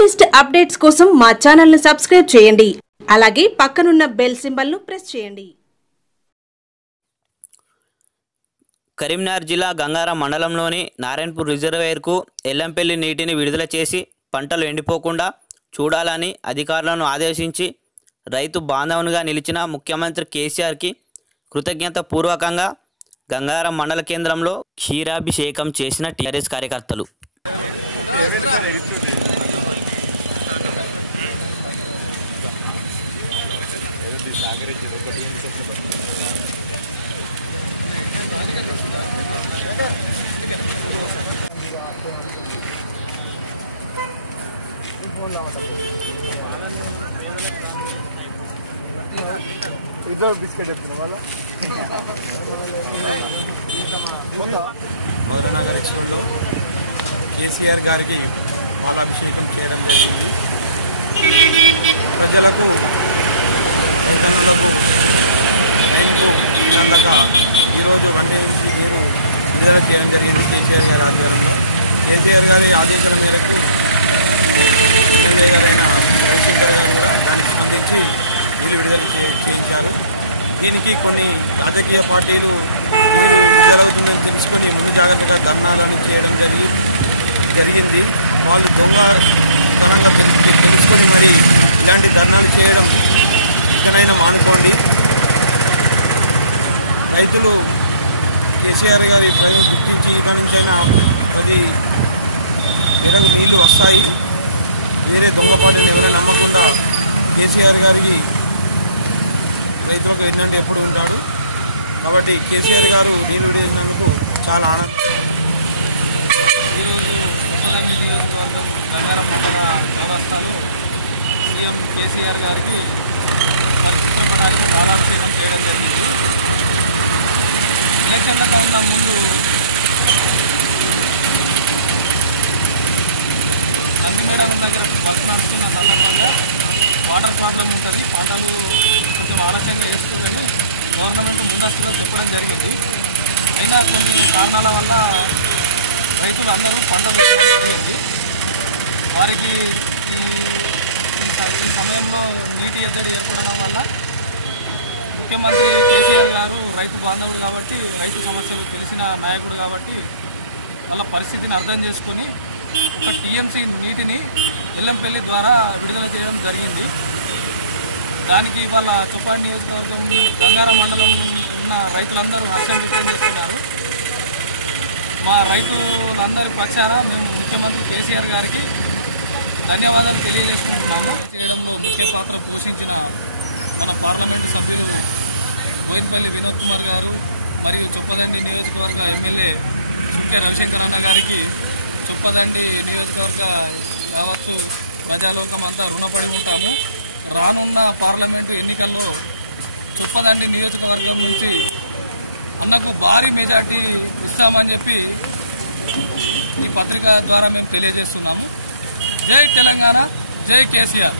Latest updates కోసం మా channel ని సబ్స్క్రైబ్ చేయండి. అలాగే పక్కనున్న బెల్ సింబల్ ను ప్రెస్ చేయండి. కరీంనగర్ జిల్లా గంగారం మండలంలోని నారాయణపూర్ రిజర్వాయర్కు ఎల్లంపల్లి నీటిని విడుదల చేసి పంటలు ఎండిపోకుండా చూడాలని అధికారులను ఆదేశించి రైతు బాంధవునిగా నిలిచిన ముఖ్యమంత్రి కేసీఆర్కి కృతజ్ఞత పూర్వకంగా గంగారం మండల కేంద్రంలో క్షీరాభిషేకం చేసిన టీఆర్ఎస్ కార్యకర్తలు. మధురనగర్ ఎక్స్లో కేసీఆర్ గారికి పాలాభిషేకం చేయడం ప్రజలకు రైతన్నలకు రైతు ఈరోజు వన్డే నుంచి నీరు విడుదల చేయడం జరిగింది. కేసీఆర్ గారి ఆదేశాల మేరకు ఎమ్మెల్యే గారైన దాన్ని స్పందించి నీరు విడుదల చేయించారు. దీనికి కొన్ని రాజకీయ పార్టీలు జరుగుతుందని తెలుసుకొని ముందు జాగ్రత్తగా ధర్నాలను చేయడం జరిగింది. వాళ్ళు దొంగతనంగా తెలుసుకొని మరి ఇలాంటి ధర్నాలు చేయడం ఇకనైనా మానుకోండి. రైతులు కేసీఆర్ గారి ప్రజలు గుర్తించి ఇక నుంచైనా అది నెలకు నీళ్లు వస్తాయి, వేరే దొంగ పార్టీలు ఏమైనా నమ్మకుండా కేసీఆర్ గారికి రైతులకు ఏంటంటే ఎప్పుడు ఉంటాడు. కాబట్టి కేసీఆర్ గారు నీళ్లు విడేసినందుకు చాలా ఆనందం. ఈరోజు నియోజకవర్గం గంగారం వ్యవస్థలు సీఎం కేసీఆర్ గారికి పరిశీలించడానికి పాలాభిషేకం చేయడం జరిగింది. ఎలక్షన్ల కన్నా ముందు నందిమేడం దగ్గర బస్సు నడుస్తున్న సందర్భంగా వాటర్ ప్రాబ్లం ఉంటుంది. పంటలు కొంచెం ఆలస్యంగా వేస్తుందంటే గవర్నమెంట్ ముందస్తుగా తిప్పడం జరిగింది. అయినా కొన్ని కారణాల వల్ల రైతులు అందరూ పంటలు జరిగింది. వారికి ఈ సమయంలో నీటి ఎద్దడి ఏర్పడడం వల్ల ముఖ్యమంత్రి కేసీఆర్ గారు రైతు బాంధవుడు కాబట్టి, రైతు సమస్యలు తెలిసిన నాయకుడు కాబట్టి వాళ్ళ పరిస్థితిని అర్థం చేసుకొని ఒక టీఎంసీ నీటిని ఎల్లంపల్లి ద్వారా విడుదల చేయడం జరిగింది. దానికి వాళ్ళ చొప్పాడి నియోజకవర్గం గంగారం మండలం ఉన్న రైతులందరూ హర్షం వ్యక్తం చేస్తున్నారు. మా రైతులందరి పక్షాన మేము ముఖ్యమంత్రి కేసీఆర్ గారికి ధన్యవాదాలు తెలియజేసుకుంటున్నాము. చేయడంలో ముఖ్య పాత్ర పోషించిన మన పార్లమెంటు సభ్యులు బోయినపల్లి వినోద్ కుమార్ గారు మరియు చొప్పదండి నియోజకవర్గ ఎమ్మెల్యే సుఖ్య రవిశంకర్ అన్న గారికి చొప్పదండి నియోజకవర్గ కావచ్చు ప్రజాలోకం అంతా రుణపడి ఉంటాము. రానున్న పార్లమెంటు ఎన్నికల్లో చొప్పదండి నియోజకవర్గం నుంచి మనకు భారీ మెజార్టీ ఇస్తామని చెప్పి ఈ పత్రిక ద్వారా మేము తెలియజేస్తున్నాము. జై తెలంగాణ, జై కేసీఆర్.